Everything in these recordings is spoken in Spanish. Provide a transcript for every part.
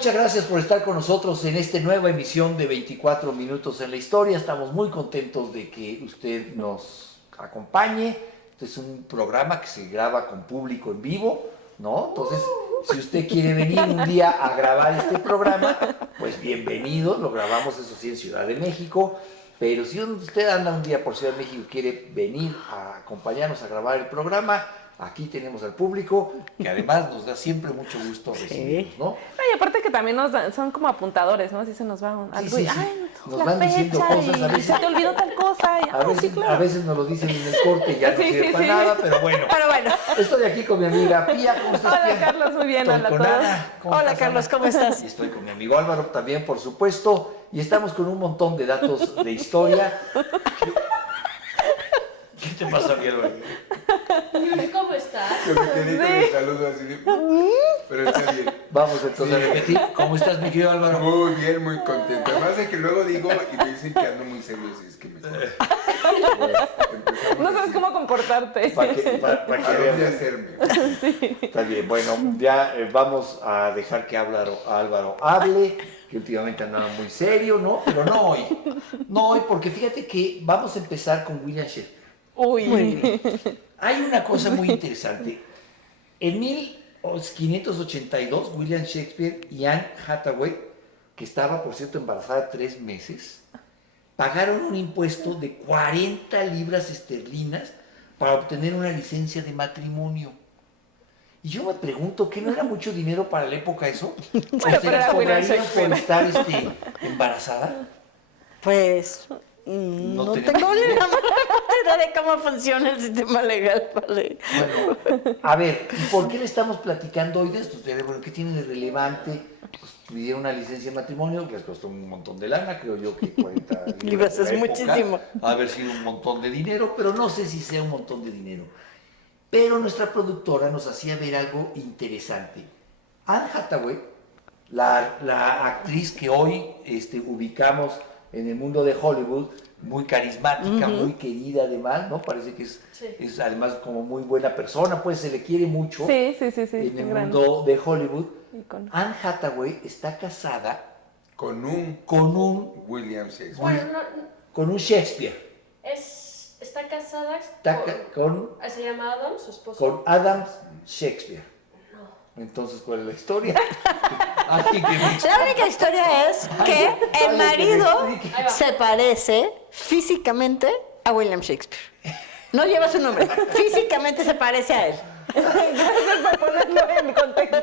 muchas gracias por estar con nosotros en esta nueva emisión de 24 Minutos en la Historia. Estamos muy contentos de que usted nos acompañe. Este es un programa que se graba con público en vivo, ¿no? Entonces, si usted quiere venir un día a grabar este programa, pues bienvenido. Lo grabamos, eso sí, en Ciudad de México. Pero si usted anda un día por Ciudad de México y quiere venir a acompañarnos a grabar el programa, aquí tenemos al público, que además nos da siempre mucho gusto recibirnos, ¿no? Y aparte que también son como apuntadores, ¿no? Así se nos va algo Sí, y, sí. ay, Nos la van fecha diciendo cosas, y a veces, se te olvidó tal cosa. Y, sí, claro. a veces nos lo dicen en el corte y ya no Sí, sirve sí, para sí. nada, pero bueno. Estoy aquí con mi amiga Pía. ¿Cómo estás, Hola, Pía? Carlos, muy bien, Estoy hola a con todos. Ana. ¿Cómo Hola, estás, Carlos, Ana? ¿cómo estás? Y estoy con mi amigo Álvaro también, por supuesto. Y estamos con un montón de datos de historia. ¿Qué te pasa, mi Álvaro? ¿Cómo estás? Yo me quedé con el saludo así de... Pero está bien. Vamos entonces a repetir. ¿Cómo estás, mi querido Álvaro? Muy bien, muy contento. Además de que luego digo y me dicen que ando muy serio, así es que me... No sabes cómo comportarte. Para que ¿A dónde vean. hacerme? Está bien, bueno, ya vamos a dejar que Álvaro hable, que últimamente andaba muy serio, ¿no? Pero no hoy. No hoy, porque fíjate que vamos a empezar con William Shakespeare. Uy. Muy bien. Hay una cosa muy interesante. En 1582, William Shakespeare y Anne Hathaway, que estaba, por cierto, embarazada 3 meses, pagaron un impuesto de 40 libras esterlinas para obtener una licencia de matrimonio. Y yo me pregunto, ¿qué no era mucho dinero para la época eso? Bueno, pero era William ¿Cobrarían por Shakespeare. estar embarazada? Pues No no tenemos tengo ni ni idea. la menor idea de cómo funciona el sistema legal, ¿vale? Bueno, a ver, ¿y por qué le estamos platicando hoy de esto? Bueno, ¿qué tiene de relevante? Pues pidieron una licencia de matrimonio, que les costó un montón de lana, creo yo que 40 Libras de la es época, muchísimo. ha de haber sido un montón de dinero, pero no sé si sea un montón de dinero. Pero nuestra productora nos hacía ver algo interesante. Anne Hathaway, la actriz que hoy ubicamos en el mundo de Hollywood, muy carismática, muy querida además, ¿no? Parece que es además como muy buena persona, pues se le quiere mucho Sí. en el gran mundo de Hollywood. ícono. Anne Hathaway está casada Con un con un William Shakespeare. Bueno, no, Shakespeare. está casada Está con se llama Adam, su esposo. con Adam Shakespeare. No. Entonces, ¿cuál es la historia? Alguien que me La única historia es que el Alguien que me marido explique. Ahí va. se parece físicamente a William Shakespeare. No lleva su nombre, físicamente se parece a él. Gracias por ponerlo en contexto.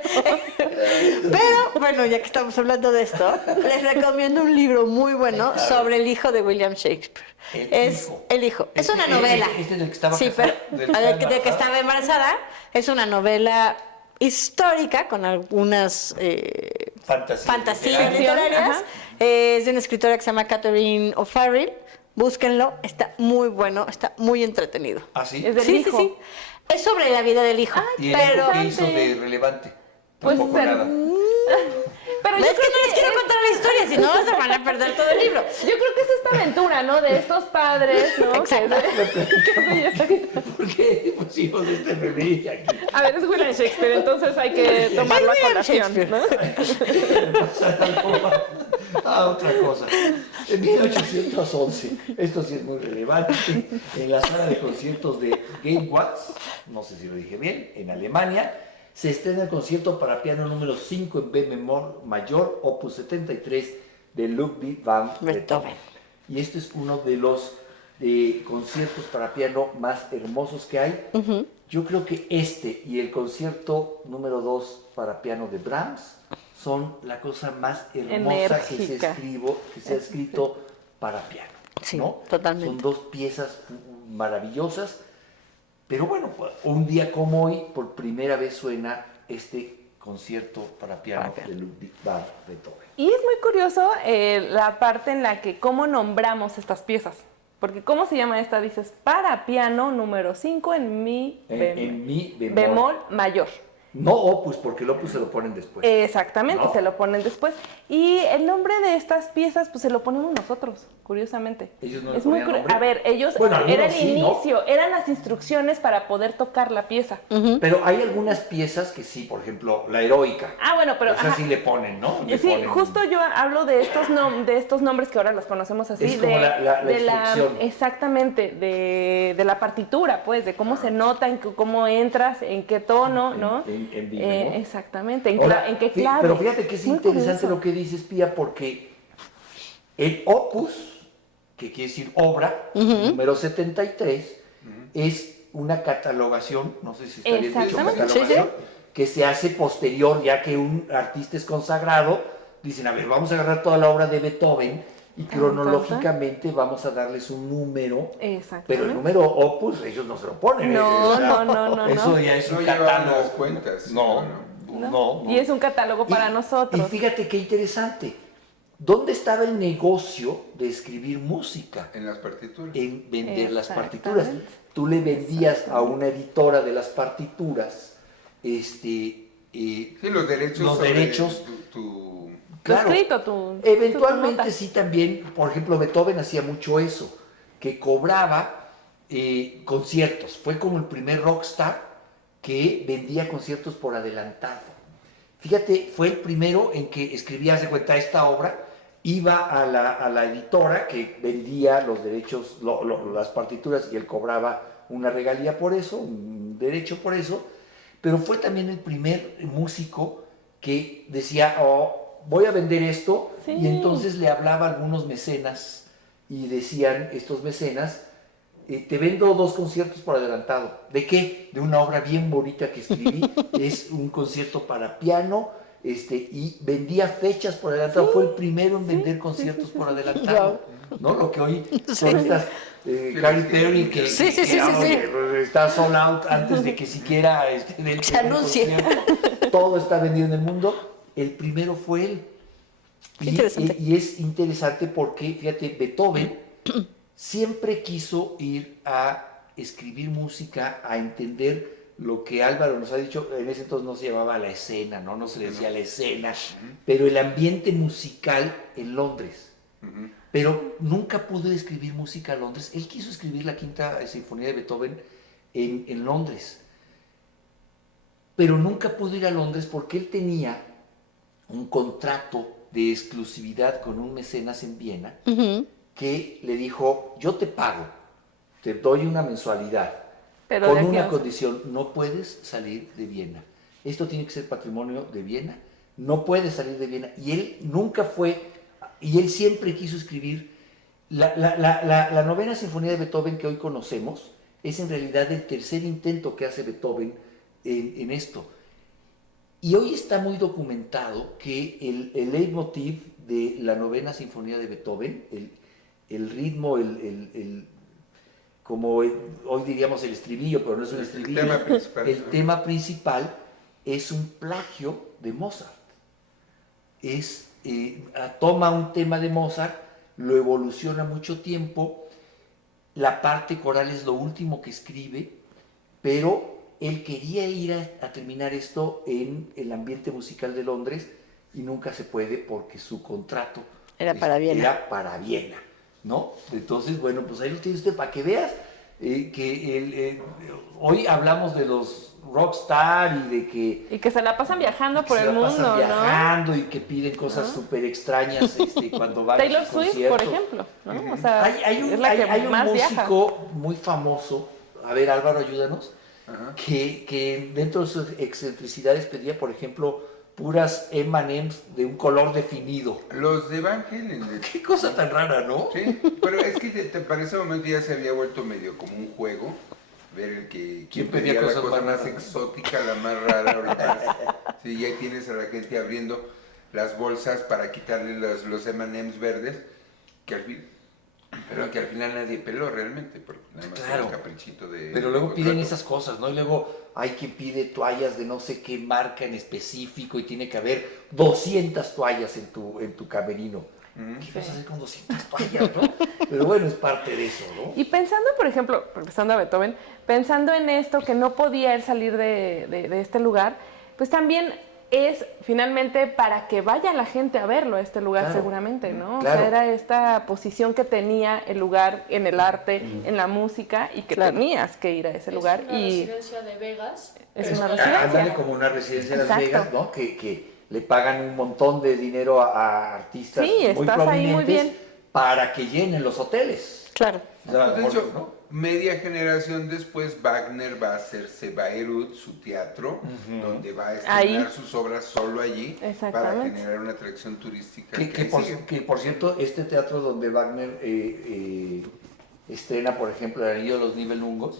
Pero, bueno, ya que estamos hablando de esto, les recomiendo un libro muy bueno sobre el hijo de William Shakespeare. Es el hijo. Es una novela. Este del que estaba Sí, casada, pero del que estaba de que embarazada. estaba embarazada. Es una novela histórica con algunas fantasías literarias. Ajá. Es de una escritora que se llama Catherine O'Farrill. Búsquenlo, está muy bueno, está muy entretenido. ¿Ah, sí? Es del Sí, hijo. sí, sí. Es sobre la vida del hijo, ¿Y el pero hijo qué hizo de relevante? Pues Tampoco ser- nada. Pero es yo que creo no les quiero contar la historia, si no se van a perder todo el libro. Yo creo que es esta aventura, ¿no? De estos padres, ¿no? Exacto. ¿Por qué pusimos este bebé aquí? A ver, es William Shakespeare, entonces hay que tomarlo a William colación, Shakespeare. ¿no? Pasar algo a otra cosa. En 1811, esto sí es muy relevante, en la sala de conciertos de Game Watts, no sé si lo dije bien, en Alemania, se estrena el concierto para piano número 5 en B mayor, opus 73 de Ludwig van Beethoven. Y este es uno de los conciertos para piano más hermosos que hay. Yo creo que este y el concierto número 2 para piano de Brahms son la cosa más hermosa Enérgica. que se ha escrito para piano. Sí, ¿no? totalmente. Son 2 piezas maravillosas. Pero bueno, un día como hoy, por primera vez suena este concierto para piano de Ludwig van Beethoven. Y es muy curioso la parte en la que cómo nombramos estas piezas. Porque ¿cómo se llama esta? Dices, para piano número 5 en mi En mi bemol mayor. No opus, porque el opus se lo ponen después. Exactamente, ¿No? se lo ponen después. Y el nombre de estas piezas, pues se lo ponemos nosotros, curiosamente. Ellos no le es muy ponían nombre. A ver, ellos, Bueno, algunos era el sí, ¿no? inicio, eran las instrucciones para poder tocar la pieza. Pero hay algunas piezas que sí, por ejemplo, la heroica. Ah, bueno, pero... Esa ajá. sí le ponen, ¿no? Le Sí, ponen- justo yo hablo de estos nombres que ahora los conocemos así. Es como la de instrucción. exactamente, de la partitura, pues, de cómo se nota, cómo entras, en qué tono, ¿no? En vivo, ¿no? Exactamente, Ahora, en qué sí, clave. pero fíjate que es Muy interesante curioso. lo que dices, Pía, porque el opus, que quiere decir obra, número 73, es una catalogación, no sé si está bien dicho, Exactamente. catalogación, que se hace posterior, ya que un artista es consagrado, dicen, a ver, vamos a agarrar toda la obra de Beethoven y cronológicamente vamos a darles un número, Exactamente. pero el número opus ellos no se lo ponen. No, o sea, no. Eso ya es No un llevan catálogo. las cuentas. No, ¿no? no. Y es un catálogo para Y nosotros. fíjate qué interesante. ¿Dónde estaba el negocio de escribir música? En las partituras. En vender las Exactamente. partituras. Tú le vendías a una editora de las partituras, Sí, los derechos. Los sobre derechos. Tu claro, escrito, tu eventualmente nota. sí también, por ejemplo, Beethoven hacía mucho eso, que cobraba conciertos. Fue como el primer rockstar que vendía conciertos por adelantado. Fíjate, fue el primero en que escribía, hace cuenta, esta obra, iba a la editora que vendía los derechos, las partituras, y él cobraba una regalía por eso, un derecho por eso, pero fue también el primer músico que decía, oh, voy a vender esto, Sí. y entonces le hablaba a algunos mecenas, y decían estos mecenas, te vendo 2 conciertos por adelantado. ¿De qué? De una obra bien bonita que escribí. Es un concierto para piano, y vendía fechas por adelantado. Fue el primero en vender conciertos por adelantado. ¿No? Lo que hoy son estas Katy Perry que, Sí, sí, que, sí, sí, oye, está sold out antes de que siquiera del Se anuncie. concierto. Todo está vendido en el mundo. El primero fue él. Qué interesante. Y es interesante porque, fíjate, Beethoven siempre quiso ir a escribir música, a entender lo que Álvaro nos ha dicho. En ese entonces no se llamaba la escena, no se le decía la escena, pero el ambiente musical en Londres. Pero nunca pudo escribir música en Londres. Él quiso escribir la Quinta Sinfonía de Beethoven en Londres, pero nunca pudo ir a Londres porque él tenía un contrato de exclusividad con un mecenas en Viena, que le dijo, yo te pago, te doy una mensualidad, Pero con de aquí una a- condición, no puedes salir de Viena. Esto tiene que ser patrimonio de Viena, no puedes salir de Viena. Y él nunca fue, y él siempre quiso escribir. La novena sinfonía de Beethoven que hoy conocemos es en realidad el tercer intento que hace Beethoven en esto. Y hoy está muy documentado que el leitmotiv de la novena sinfonía de Beethoven, el ritmo, como hoy diríamos el estribillo, pero no es un estribillo, tema principal. el tema principal es un plagio de Mozart. Toma un tema de Mozart, lo evoluciona mucho tiempo, la parte coral es lo último que escribe, pero él quería ir a terminar esto en el ambiente musical de Londres y nunca se puede porque su contrato Era para Viena. Era para Viena, ¿no? Entonces, bueno, pues ahí lo tiene usted para que veas que hoy hablamos de los rockstar y de que Y que se la pasan viajando por se el la pasan mundo, ¿no? viajando y que piden cosas súper extrañas cuando van Taylor a sus Swift, conciertos. por ejemplo, ¿no? O sea, Hay un, es la que hay un más viaja. músico muy famoso, a ver Álvaro, ayúdanos, Ajá. que dentro de sus excentricidades pedía, por ejemplo, puras M&M's de un color definido. Los de Van Halen. Qué cosa tan rara, ¿no? Sí, pero es que para ese momento ya se había vuelto medio como un juego. Ver el que ¿Quién quién pedía pedía la cosas cosa más más raras? exótica, la más rara. Ahorita sí, ya tienes a la gente abriendo las bolsas para quitarle los M&M's verdes, pero que al final nadie peló realmente, porque nada más Claro. era el caprichito de... Pero luego de piden contrato. esas cosas, ¿no? Y luego hay quien pide toallas de no sé qué marca en específico y tiene que haber 200 toallas en tu camerino. ¿Qué vas a hacer con 200 toallas, no? Pero bueno, es parte de eso, ¿no? Y pensando, por ejemplo, regresando a Beethoven, pensando en esto, que no podía él salir de este lugar, pues también es finalmente para que vaya la gente a verlo a este lugar, Claro. seguramente, ¿no? Claro. O sea, era esta posición que tenía el lugar en el arte, en la música, y que tenías que ir a ese lugar. Es una Y residencia de Vegas. es pero una la- residencia. Ándale, como una residencia de Las Exacto. Vegas, ¿no? Que le pagan un montón de dinero a artistas Sí, muy estás ahí muy prominentes bien. para que llenen los hoteles. Claro. O sea, Pues, de hecho, ¿no? media generación después, Wagner va a hacerse Bayreuth, su teatro, donde va a estrenar Ahí. sus obras solo allí para Exactamente. generar una atracción turística. Que por cierto, este teatro donde Wagner estrena, por ejemplo, El Anillo de los Nibelungos,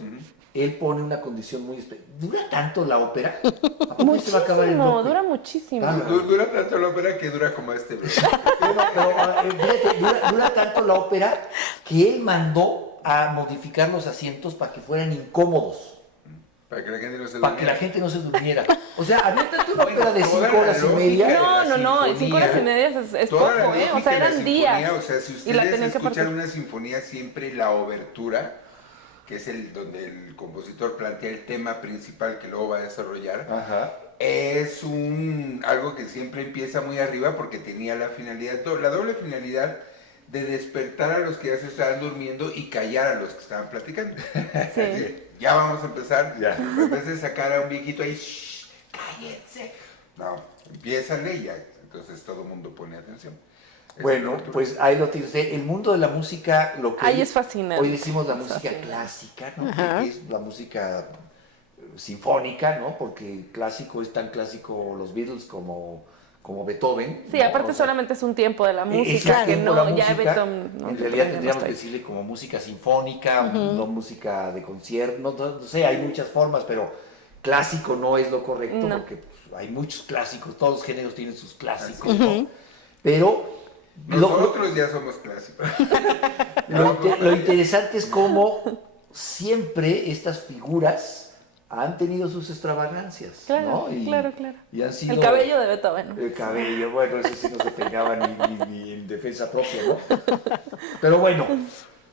él pone una condición muy especial. ¿Dura tanto la ópera? ¿A poco se va a acabar el Muchísimo, bloque? dura muchísimo. Ah, Dura tanto la ópera que dura como este. Bro. Fíjate, dura tanto la ópera que él mandó a modificar los asientos para que fueran incómodos. Para que la gente no se Para que la durmiera. gente no se durmiera. O sea, aviéntate una Bueno, ópera de toda 5 la horas y lógica media. de No, la no, 5 horas y sinfonía, media es toda poco, la ¿eh? O lógica sea, de la eran sinfonía, días. O sea, si y la ustedes tenían que escuchan partir. una sinfonía, siempre la obertura, que es el donde el compositor plantea el tema principal que luego va a desarrollar, Ajá. es algo que siempre empieza muy arriba porque tenía la finalidad, la doble finalidad de despertar a los que ya se estaban durmiendo y callar a los que estaban platicando. Es decir, ya vamos a empezar, Ya. en vez de sacar a un viejito ahí, "Shh, cállense". No, empiézale y ya, entonces todo el mundo pone atención. Esa es la Bueno, abertura. pues ahí lo tiene usted. El mundo de la música, lo que Ahí hoy- es fascinante. Hoy decimos la Es música fascinante. clásica, ¿no? Ajá. Que es la música sinfónica, ¿no? Porque clásico es tan clásico los Beatles como Beethoven. Sí, ¿no? aparte O sea, solamente es un tiempo de la es música el que tiempo, no, la ya música, Beethoven, ¿no? en Que realidad no tendríamos está que ahí. decirle como música sinfónica, no música de concierto, no sé, hay muchas formas, pero clásico no es lo correcto No. porque pues, hay muchos clásicos, todos los géneros tienen sus clásicos, ¿no? Pero Nosotros ya somos clásicos. lo interesante es cómo siempre estas figuras han tenido sus extravagancias, Claro, ¿no? claro. Y han sido... El cabello de Beethoven. El cabello, bueno, ese sí no se peinaba ni en defensa propia, ¿no? Pero bueno,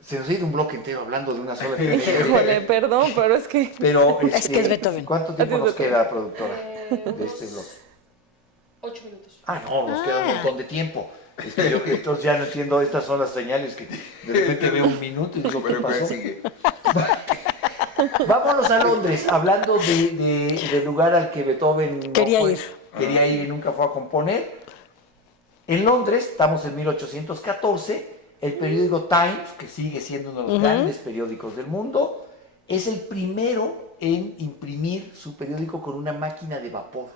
se nos ha ido un bloque entero hablando de una sola figura. Híjole, perdón, pero es que... Pero, Es que es Beethoven. ¿cuánto tiempo Así es nos queda, productora, de unos este bloque? 8 minutos. Ah, no, nos queda un montón de tiempo. Es que yo entonces ya no entiendo, estas son las señales que de repente veo un minuto y digo, ¿qué Bueno, ¿cuál pasó? sigue? Vámonos a Londres, hablando del lugar al que Beethoven no Quería fue- ir. Quería ir y nunca fue a componer. En Londres, estamos en 1814, el periódico Times, que sigue siendo uno de los grandes periódicos del mundo, es el primero en imprimir su periódico con una máquina de vapor.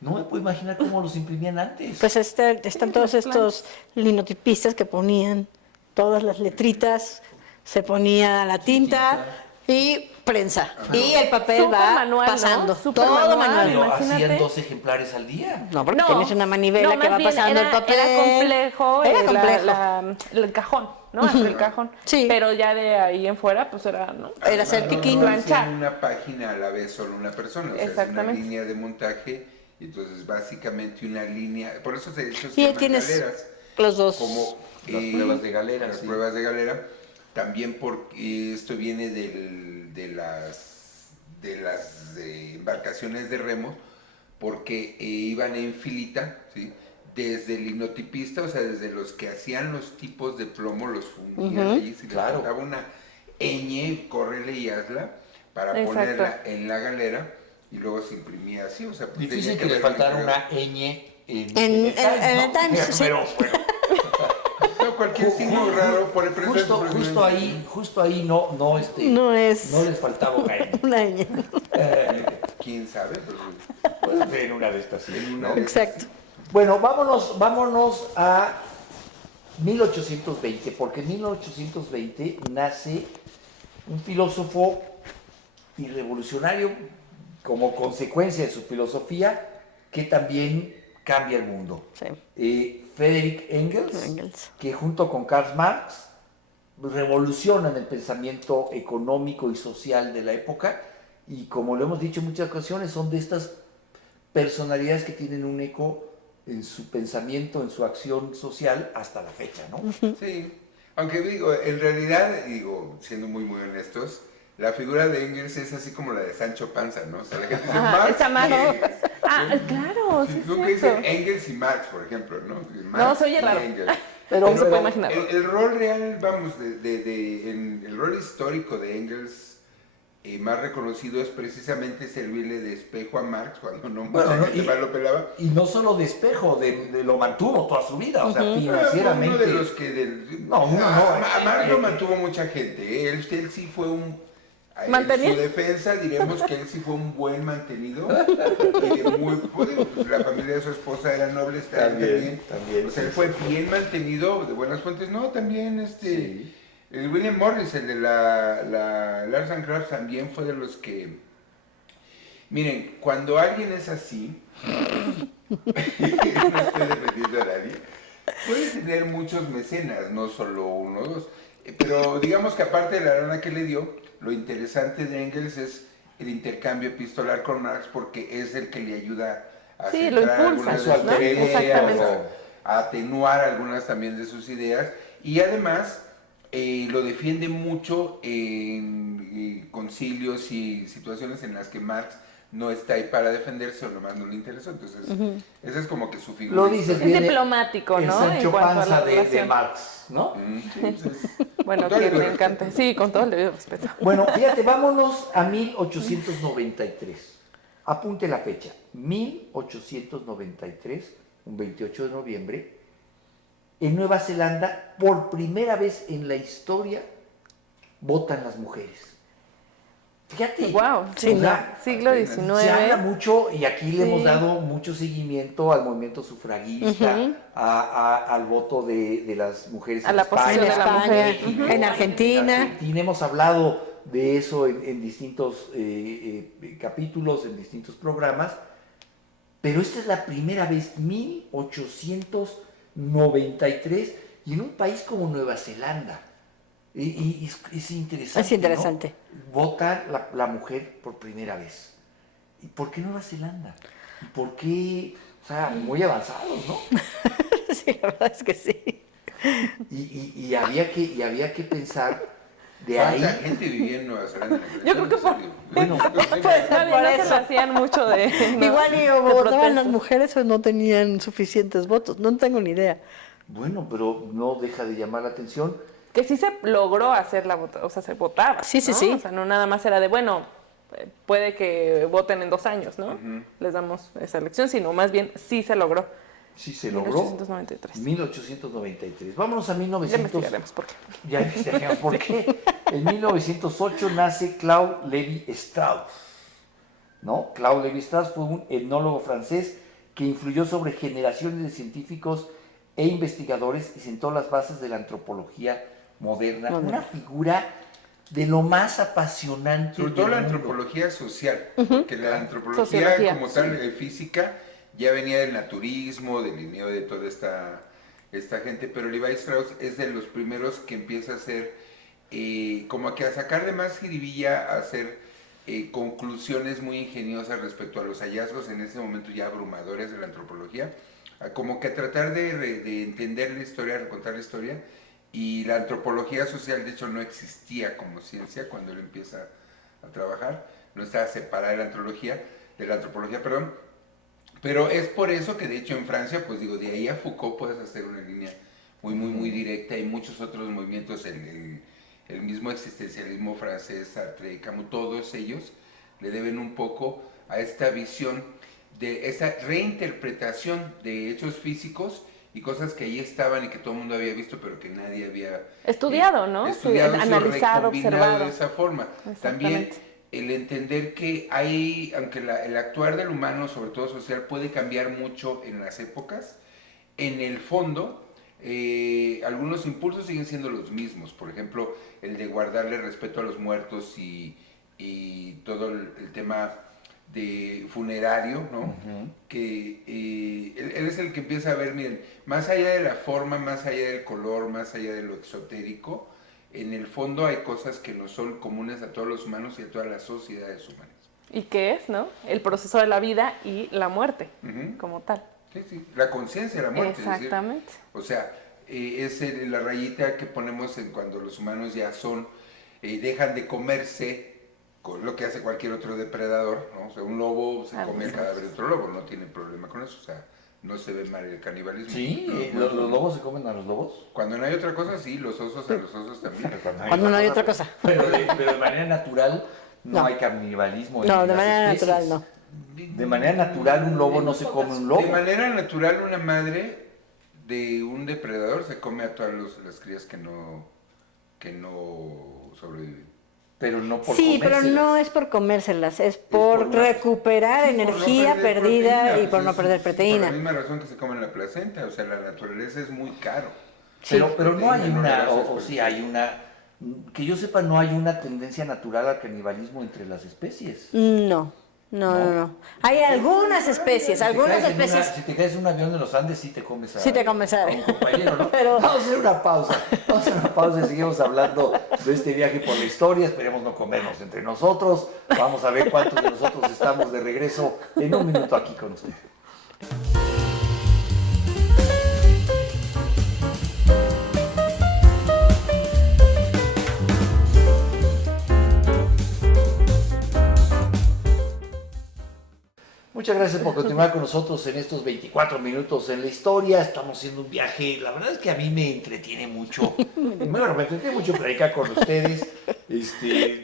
No me puedo imaginar cómo los imprimían antes. Pues están todos estos linotipistas que ponían todas las letritas, se ponía la tinta y prensa. Y el papel Súper va manual, ¿no? pasando. Súper Todo manual. manual. Pero imagínate. hacían 2 ejemplares al día. No, porque tienes una manivela no, que más va bien pasando el papel. Era complejo, Era la- complejo. el cajón, ¿no? Hasta el cajón. Sí. Pero ya de ahí en fuera, pues era, ¿no? Era hacer No, tiquín. no planchar. hacían una página a la vez solo una persona, o sea, es una Exactamente. línea de montaje, y entonces básicamente una línea, por eso se Y ahí llaman tienes galeras, los dos. como Las pruebas de galera, las sí. pruebas de galera, también porque esto viene de las embarcaciones de remos, porque iban en filita, ¿sí? Desde el linotipista, o sea, desde los que hacían los tipos de plomo, los fundían ahí, si Claro. les faltaba una ñ, córrele y hazla, para Exacto. ponerla en la galera, y luego se imprimía así, o sea, pues Difícil tenía que le haber faltara impreso. una ñ en En el Times, el ¿no? Times, sí. Pero bueno, No, cualquier signo raro, por el justo ahí no No es no les faltaba una ñ. un año. quién sabe, pero Puede ser en una de estas, sí, ¿no? Exacto. Bueno, vámonos a 1820, porque en 1820 nace un filósofo y revolucionario como consecuencia de su filosofía que también cambia el mundo. Sí. Friedrich Engels, Engels. que junto con Karl Marx revolucionan el pensamiento económico y social de la época, y como lo hemos dicho en muchas ocasiones, son de estas personalidades que tienen un eco en su pensamiento, en su acción social hasta la fecha, ¿no? sí. Aunque digo, en realidad, digo, siendo muy honestos, la figura de Engels es así como la de Sancho Panza, ¿no? O sea, la gente dice Ajá, Marx está y mal. Engels. Claro, sí, Lo es que cierto. dicen Engels y Marx, por ejemplo, ¿no? No, se oye y raro. Engels. Pero- No se puede imaginar. El rol real, vamos, en el rol histórico de Engels más reconocido es precisamente servirle de espejo a Marx cuando no mucha Bueno, gente más lo pelaba. Y no solo de espejo, lo mantuvo toda su vida, o sea, Fue financieramente. uno de los que No, uno no. a Marx lo mantuvo mucha gente. Él sí fue un. En Mantenido. su defensa diremos que él sí fue un buen mantenido. Pues, la familia de su esposa era noble, También, O sea, él fue bien mantenido, de buenas fuentes. No, también Sí. el William Morris, el de la Lars and Crafts, también fue de los que. Miren, cuando alguien es así, no estoy defendiendo a nadie, puede tener muchos mecenas, no solo uno o dos. Pero digamos que aparte de la lana que le dio, lo interesante de Engels es el intercambio epistolar con Marx porque es el que le ayuda a Sí, lo centrar impulsa, algunas de ¿no? sus ideas, Exactamente. a atenuar algunas también de sus ideas y además lo defiende mucho en concilios y situaciones en las que Marx no está ahí para defenderse o nomás no le interesó. Entonces, esa es como que su figura. Lo dices Es bien. diplomático, El ¿no? Sancho En cuanto a la Panza de relación. Marx, ¿no? Sí, pues Bueno, con todo que el me debido encanta. respeto. Sí, con todo el debido respeto. Bueno, fíjate, vámonos a 1893. Apunte la fecha. 1893, un 28 de noviembre, en Nueva Zelanda, por primera vez en la historia, votan las mujeres. Fíjate. Wow, Sí, o sea, siglo apenas. XIX. se habla mucho y aquí le Sí. hemos dado mucho seguimiento al movimiento sufragista, al voto de las mujeres A en la España, posición de la mujer. en Argentina. En Argentina hemos hablado de eso en distintos capítulos, en distintos programas, pero esta es la primera vez, 1893, y en un país como Nueva Zelanda. Y es interesante. Es interesante. ¿no? Vota la mujer por primera vez. ¿Y por qué Nueva Zelanda? ¿Y por qué? O sea, muy avanzados, ¿no? Sí, la verdad es que sí. Y había que pensar de ¿Cuánta ahí. gente vivía en Nueva Zelanda? Yo creo que por- Bueno, Todavía Por no se eso. lo hacían mucho de. ¿no? Igual de votaban las protestas. mujeres o no tenían suficientes votos. No tengo ni idea. Bueno, pero no deja de llamar la atención. Que sí se logró hacer la votación, o sea, se votaba. Sí, sí, ¿no? sí. O sea, no nada más era de, bueno, puede que voten en 2 años, ¿no? Les damos esa elección, sino más bien sí se logró. Sí se logró. 1893. 1893. Vámonos a Ya 1900. investigaremos por qué. Ya investigaremos por qué. En 1908 nace Claude Lévi-Strauss. ¿No? Claude Lévi-Strauss fue un etnólogo francés que influyó sobre generaciones de científicos e investigadores y sentó las bases de la antropología moderna. Una figura de lo más apasionante. Sobre todo del la mundo. antropología social, porque la antropología Sociología, como tal, física, ya venía del naturismo, del linneo de toda esta gente, pero Levi Strauss es de los primeros que empieza a hacer, como que a sacar de más jiribilla, a hacer conclusiones muy ingeniosas respecto a los hallazgos en ese momento ya abrumadores de la antropología, como que a tratar de entender la historia, recontar la historia. Y la antropología social, de hecho, no existía como ciencia cuando él empieza a trabajar. No estaba separada de la antropología, perdón. Pero es por eso que, de hecho, en Francia, pues digo, de ahí a Foucault puedes hacer una línea muy directa. Y muchos otros movimientos, el mismo existencialismo francés, Sartre y Camus, todos ellos le deben un poco a esta visión de esa reinterpretación de hechos físicos y cosas que ahí estaban y que todo el mundo había visto, pero que nadie había Estudiado, ¿no? estudiado, Sí, sí, analizado, recombinado observado. de esa forma. También el entender que hay, aunque el actuar del humano, sobre todo social, puede cambiar mucho en las épocas, en el fondo, algunos impulsos siguen siendo los mismos. Por ejemplo, el de guardarle respeto a los muertos y todo el tema de funerario, ¿no? Que él es el que empieza a ver, miren, más allá de la forma, más allá del color, más allá de lo exotérico, en el fondo hay cosas que no son comunes a todos los humanos y a todas las sociedades humanas. ¿Y qué es, no? El proceso de la vida y la muerte, como tal. Sí, sí, la conciencia de la muerte. Exactamente. Es decir, o sea, es la rayita que ponemos en cuando los humanos ya son dejan de comerse con lo que hace cualquier otro depredador, ¿no? O sea, un lobo se come el cadáver de otro lobo, no tiene problema con eso, o sea, no se ve mal el canibalismo. Sí, los lobos se comen a los lobos. Cuando no hay otra cosa, sí, los osos a los osos también. Cuando no hay otra cosa. Pero de manera natural no hay canibalismo. No, en de las manera especies. natural no. De manera natural un lobo no se come un lobo. De manera natural una madre de un depredador se come a todas las crías que no sobreviven. Pero no por Sí, pero comérselas. no es por comérselas, es por recuperar Sí, por no energía perder perdida proteína, y por no perder Por proteína. la misma razón que se comen la placenta, o sea, la naturaleza es muy caro. Pero no hay No una, gracias o por sí eso. hay una, que yo sepa, no hay una tendencia natural al canibalismo entre las especies. No. Hay algunas especies, Si te caes en un avión de los Andes, sí te comes a, Sí te comes a- un compañero, ¿no? Pero- Vamos a hacer una pausa. Vamos a hacer una pausa y seguimos hablando de este viaje por la historia. Esperemos no comernos entre nosotros. Vamos a ver cuántos de nosotros estamos de regreso en un minuto aquí con usted. Muchas gracias por continuar con nosotros en estos 24 minutos en la historia. Estamos haciendo un viaje, la verdad es que a mí me entretiene mucho. Bueno, me entretiene mucho platicar con ustedes,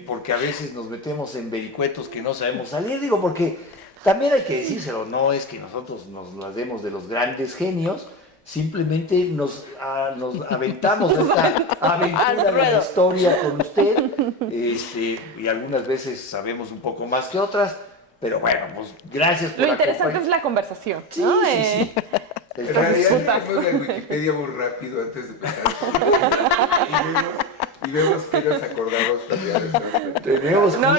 porque a veces nos metemos en vericuetos que no sabemos salir. Digo, porque también hay que decírselo, no es que nosotros nos las demos de los grandes genios, simplemente nos aventamos esta aventura de la historia con usted, y algunas veces sabemos un poco más que otras. Pero bueno, pues gracias por Lo interesante acompañar. es la conversación, Sí, ¿no? sí. En Estás realidad disfrutando. leemos la Wikipedia muy rápido antes de empezar. y vemos que nos acordamos todavía. Tenemos No.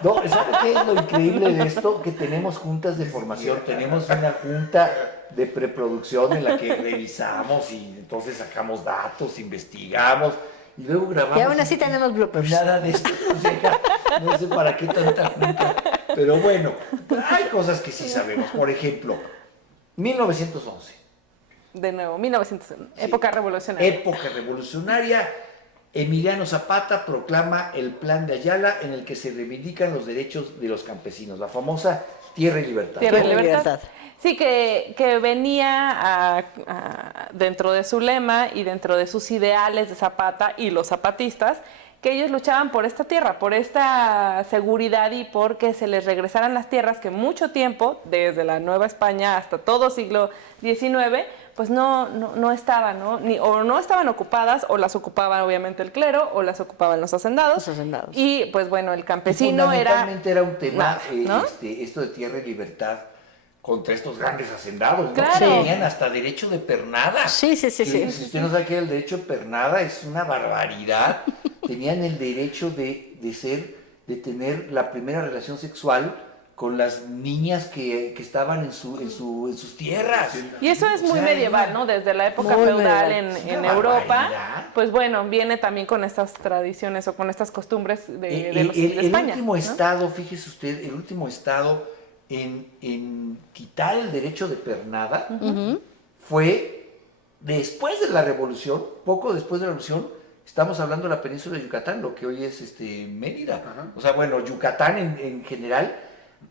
No, ¿sabe qué es lo increíble de esto? Que tenemos juntas de formación, tenemos una junta de preproducción en la que revisamos y entonces sacamos datos, investigamos y luego grabamos. Y aún así tenemos bloopers. Nada de esto nos llega. No sé para qué tanta junta. Pero bueno, hay cosas que sí sabemos. Por ejemplo, 1911. De nuevo, 1901, época revolucionaria. Época revolucionaria. Emiliano Zapata proclama el Plan de Ayala en el que se reivindican los derechos de los campesinos, la famosa Tierra y Libertad. Tierra y Tierra y libertad. libertad. Sí, que venía dentro de su lema y dentro de sus ideales de Zapata y los zapatistas, que ellos luchaban por esta tierra, por esta seguridad y por que se les regresaran las tierras que mucho tiempo, desde la Nueva España hasta todo siglo XIX, pues no estaban, ¿no? O no estaban ocupadas, o las ocupaba obviamente el clero, o las ocupaban los hacendados. Los hacendados. Y pues bueno, el Y campesino era... fundamentalmente era un tema, ¿no? esto de Tierra y Libertad contra estos grandes hacendados, ¿no? Claro. Que tenían hasta derecho de pernada. Sí. Que, si usted no sabe qué es el derecho de pernada, es una barbaridad. Tenían el derecho de tener la primera relación sexual con las niñas que estaban en sus tierras. Y eso es muy O sea, medieval, ¿no? Desde la época Muy feudal medieval. Es en una Europa, barbaridad. pues bueno, viene también con estas tradiciones o con estas costumbres de El España. último ¿no? estado, fíjese usted, el último estado en quitar el derecho de pernada fue después de la Revolución, poco después de la Revolución. Estamos hablando de la península de Yucatán, lo que hoy es Mérida. Ajá. O sea, bueno, Yucatán en general,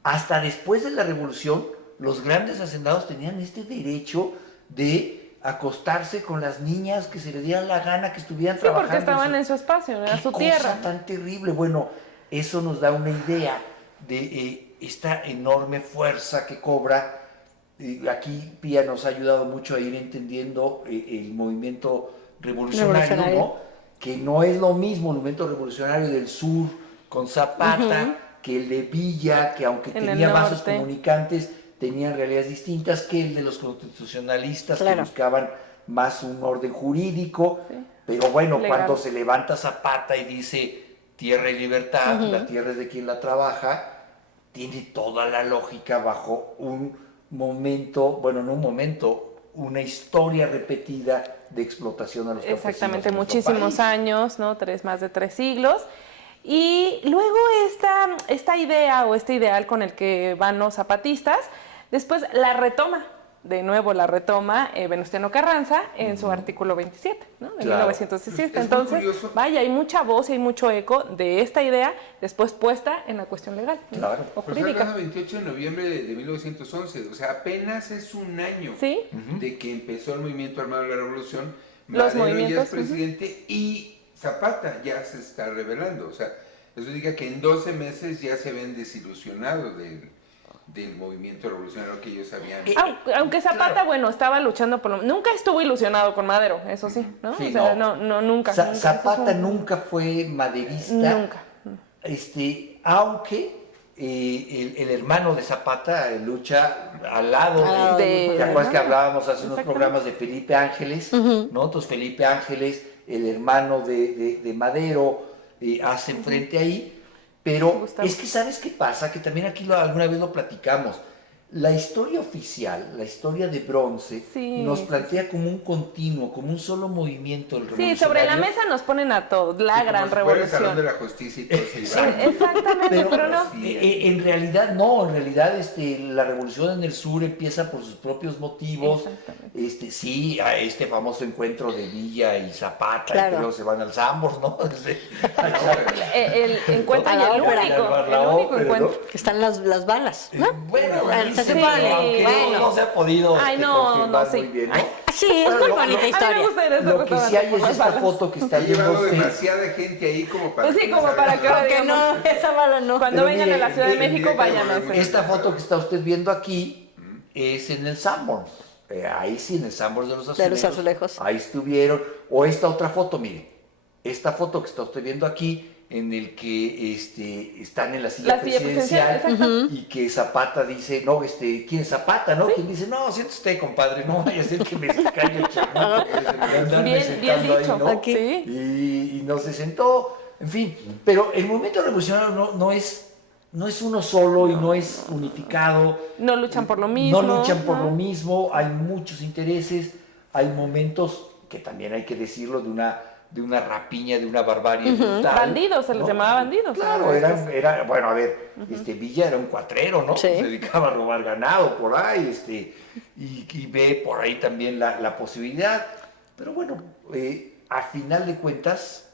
hasta después de la Revolución, los grandes hacendados tenían este derecho de acostarse con las niñas que se les diera la gana, que estuvieran Sí, trabajando. porque estaban en su espacio, era ¡Qué su cosa tierra. tan terrible! Bueno, eso nos da una idea de esta enorme fuerza que cobra. Aquí Pía nos ha ayudado mucho a ir entendiendo el movimiento revolucionario, ¿no? Que no es lo mismo el movimiento revolucionario del sur con Zapata que el de Villa, que aunque En el tenía vasos norte. comunicantes, tenían realidades distintas, que el de los constitucionalistas que Claro. buscaban más un orden jurídico. Pero bueno, Legal. cuando se levanta Zapata y dice tierra y libertad, la tierra es de quien la trabaja, tiene toda la lógica bajo un momento, bueno, no un momento, una historia repetida de explotación a los campesinos. Exactamente, en nuestro muchísimos país. años, ¿no? Más de 3 siglos. Y luego esta idea o este ideal con el que van los zapatistas, después la retoma de nuevo la retoma Venustiano Carranza en su artículo 27, ¿no? De Claro. 1917. Es muy Entonces, curioso. vaya, hay mucha voz y hay mucho eco de esta idea después puesta en la cuestión legal, ¿no? Claro. O Pues jurídica. hablando 28 de noviembre de 1911, o sea, apenas es un año Sí. de que empezó el movimiento armado de la revolución, Los Madero ya movimientos, es presidente y Zapata ya se está revelando, o sea, eso significa que en 12 meses ya se ven desilusionados del movimiento revolucionario que ellos habían. Aunque Zapata, Claro. bueno, estaba luchando por lo... Nunca estuvo ilusionado con Madero, eso sí, ¿no? Sí, o sea, no. nunca. nunca. Zapata Eso es un- nunca fue maderista. Nunca. Aunque el hermano de Zapata lucha al lado Al lado de- ¿te acuerdas que Ajá. hablábamos hace unos Exactamente. programas de Felipe Ángeles? ¿No? Entonces Felipe Ángeles, el hermano de Madero, hacen frente ahí. Pero Gustavo. es que ¿sabes qué pasa? Que también aquí alguna vez lo platicamos. La historia oficial, la historia de bronce, Sí. nos plantea como un continuo, como un solo movimiento del Sí, sobre la revolucionario. mesa nos ponen a todos, la Sí, como gran si fuera el Salón de revolución. la Justicia y todo se Sí, iba. Exactamente, pero no. Sí. En realidad no, en realidad la revolución en el sur empieza por sus propios motivos. Exactamente. Sí, a este famoso encuentro de Villa y Zapata, Claro. y luego se van al Sambors, ¿no? El encuentro A y la el ópera. único, La el único ópera, encuentro. ¿no? Que están las balas, ¿no? Bueno, Se sí, supone, aunque bueno. no se ha podido Ay, no, confirmar no, sí. muy bien, ¿no? Sí, es muy Bueno, bonita A mí me historia. gusta ir a ese Lo que sí restaurante hay por es las esta balas. foto que está Ha llevado viendo usted. demasiada gente ahí como para... Pues sí, no como salga para que nada. ahora Que no, esa bala no. Cuando Pero vengan mire, a la Ciudad de mire, México, vayan a hacer. Esta foto que está usted viendo aquí es en el Sanborns. Ahí sí, en el Sanborns de los Azulejos. De los Azulejos. Ahí estuvieron. O esta otra foto, mire. Esta foto que está usted viendo aquí, en el que están en la silla La silla presidencial, presidencial y que Zapata dice, no, ¿quién es Zapata, no? ¿Quién dice, no, siente usted, compadre, no vaya a ser que me caiga el chamuco por andarme Bien sentando ahí, dicho. ¿no? Aquí. Sí. Y no se sentó, en fin. Pero el movimiento revolucionario no es uno solo y no es unificado. No luchan por lo mismo. No luchan por ¿no? lo mismo, hay muchos intereses, hay momentos que también hay que decirlo de una rapiña, de una barbarie brutal. Bandidos, se les llamaba bandidos. Claro, bueno, a ver, Villa era un cuatrero, ¿no? Sí. Se dedicaba a robar ganado por ahí, y ve por ahí también la posibilidad. Pero bueno, a final de cuentas,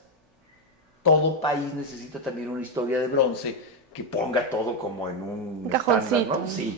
todo país necesita también una historia de bronce que ponga todo como en un cajoncito. estándar, ¿no? Sí.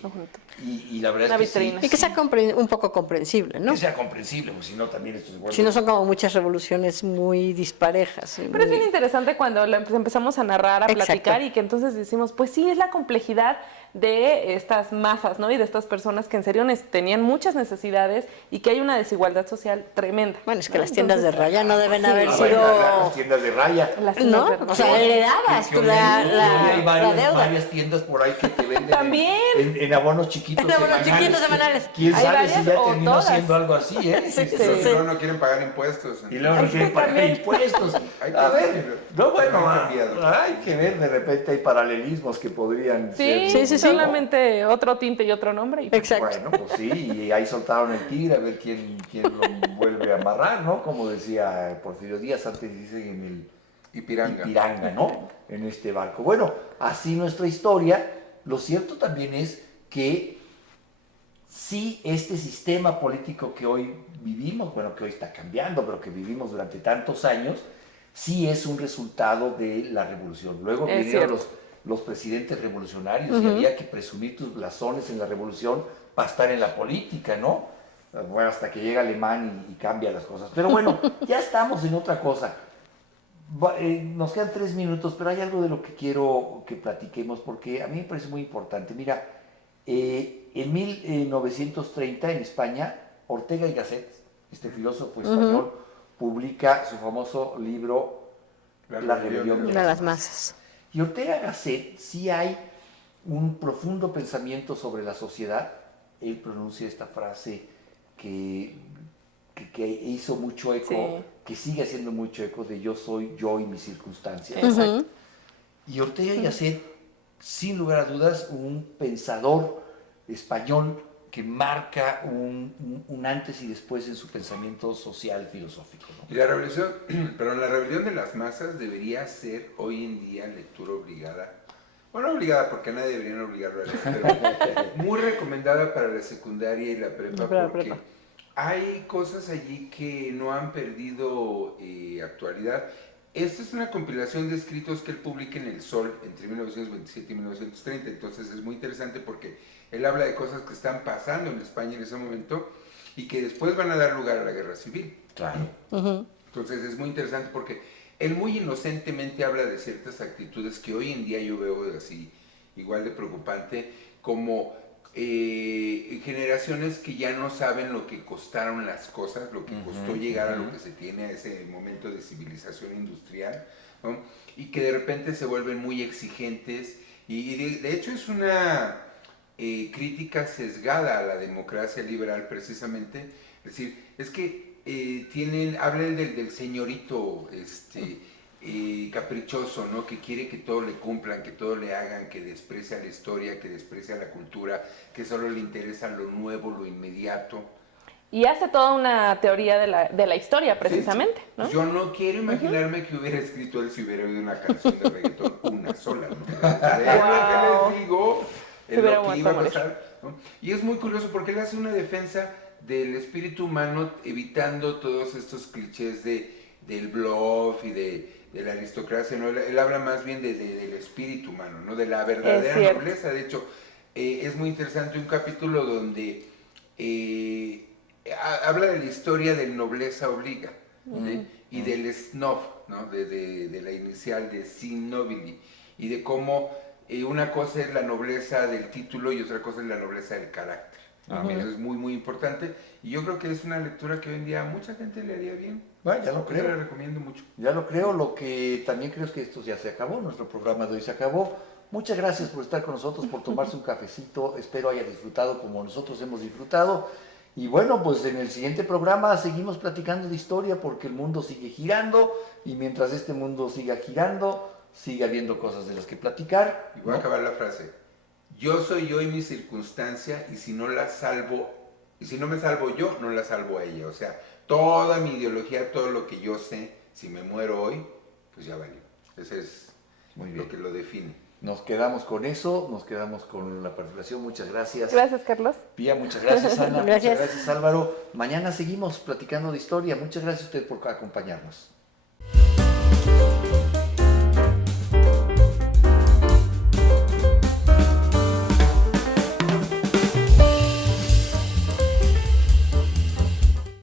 Y la verdad Una es que vitrina. Y que sea un poco comprensible, ¿no? que sea comprensible, porque si no también esto se vuelve... Si no son como muchas revoluciones muy disparejas. Pero es bien interesante cuando empezamos a narrar, a Exacto. platicar y que entonces decimos, pues sí, es la complejidad de estas masas, ¿no? Y de estas personas que en serio tenían muchas necesidades y que hay una desigualdad social tremenda. Bueno, es que ¿no? las tiendas de Entonces, raya no deben sí. haber Ah, sido... bueno, las tiendas de raya. las tiendas ¿No? de O sea, heredabas tú Que la hay varias, deuda. varias tiendas por ahí que te venden También. en abonos chiquitos En abonos chiquitos semanales. ¿Quién Hay sabe si varias ya o terminó todas. siendo algo así, eh? Sí, Pero sí. luego no quieren pagar impuestos. Y luego no quieren pagar También. impuestos. Hay A cosas ver, que no, bueno, han cambiado. hay que ver, de repente hay paralelismos que podrían Sí, ser. sí. solamente otro tinte y otro nombre. Y Exacto. Bueno, pues sí, y ahí soltaron el tigre a ver quién lo vuelve a amarrar, ¿no? Como decía Porfirio Díaz, antes dicen en el Ipiranga. Ipiranga, ¿no? En este barco. Bueno, así nuestra historia. Lo cierto también es que sí, este sistema político que hoy vivimos, bueno, que hoy está cambiando, pero que vivimos durante tantos años, sí es un resultado de la revolución. Luego Es vinieron cierto. los presidentes revolucionarios y había que presumir tus blasones en la revolución para estar en la política, ¿no? Bueno, hasta que llega Alemán y cambia las cosas. Pero bueno, ya estamos en otra cosa. Nos quedan 3 minutos, pero hay algo de lo que quiero que platiquemos porque a mí me parece muy importante. Mira, en 1930 en España, Ortega y Gasset, este filósofo español, publica su famoso libro La rebelión De las masas. Y Ortega Gasset sí hay un profundo pensamiento sobre la sociedad. Él pronuncia esta frase que hizo mucho eco, Sí. que sigue haciendo mucho eco de yo soy yo y mis circunstancias. Exacto. Y Ortega y Gasset, sin lugar a dudas, un pensador español que marca un antes y después en su pensamiento social filosófico, ¿no? Y la revolución, perdón, la rebelión de las masas debería ser hoy en día lectura obligada. Bueno, obligada, porque a nadie deberían obligarlo a leer, pero muy recomendada para la secundaria y la prepa, Para la porque prepa. hay cosas allí que no han perdido actualidad. Esta es una compilación de escritos que él publica en El Sol entre 1927 y 1930, entonces es muy interesante porque él habla de cosas que están pasando en España en ese momento y que después van a dar lugar a la guerra civil. Claro. Entonces es muy interesante porque él muy inocentemente habla de ciertas actitudes que hoy en día yo veo así igual de preocupante, como generaciones que ya no saben lo que costaron las cosas, lo que costó llegar a lo que se tiene a ese momento de civilización industrial, ¿no? Y que de repente se vuelven muy exigentes y de hecho es una crítica sesgada a la democracia liberal precisamente, es decir, es que hablan del señorito caprichoso, ¿no? Que quiere que todo le cumplan, que todo le hagan, que desprecia la historia, que desprecia la cultura, que solo le interesa lo nuevo, lo inmediato. Y hace toda una teoría de la historia, precisamente, Sí. ¿no? Yo no quiero imaginarme que hubiera escrito él si hubiera oído una canción de reggaetón, una sola, ¿no? Es lo que les digo, es lo que iba a pasar, ¿no? Y es muy curioso porque él hace una defensa del espíritu humano evitando todos estos clichés del bluff y de la aristocracia, ¿no? Él habla más bien del espíritu humano, ¿no? De la verdadera nobleza. De hecho, es muy interesante un capítulo donde habla de la historia del nobleza obliga, ¿sí? Y del snob, ¿no? De la inicial de sin nobili, y de cómo una cosa es la nobleza del título y otra cosa es la nobleza del carácter. Eso es muy, muy importante. Y yo creo que es una lectura que hoy en día a mucha gente le haría bien. Bueno, ya lo creo. Yo la recomiendo mucho. Ya lo creo. Lo que también creo es que esto ya se acabó. Nuestro programa de hoy se acabó. Muchas gracias por estar con nosotros, por tomarse un cafecito. Espero haya disfrutado como nosotros hemos disfrutado. Y bueno, pues en el siguiente programa seguimos platicando de historia porque el mundo sigue girando. Y mientras este mundo siga girando, sigue habiendo cosas de las que platicar. Y voy a acabar la frase. Yo soy yo y mi circunstancia, y si no me salvo yo, no la salvo a ella. O sea, toda mi ideología, todo lo que yo sé, si me muero hoy, pues ya valió. Ese es lo que lo define. Nos quedamos con eso, nos quedamos con la participación. Muchas gracias. Gracias, Carlos. Pía, muchas gracias, Ana. Gracias. Muchas gracias, Álvaro. Mañana seguimos platicando de historia. Muchas gracias a usted por acompañarnos.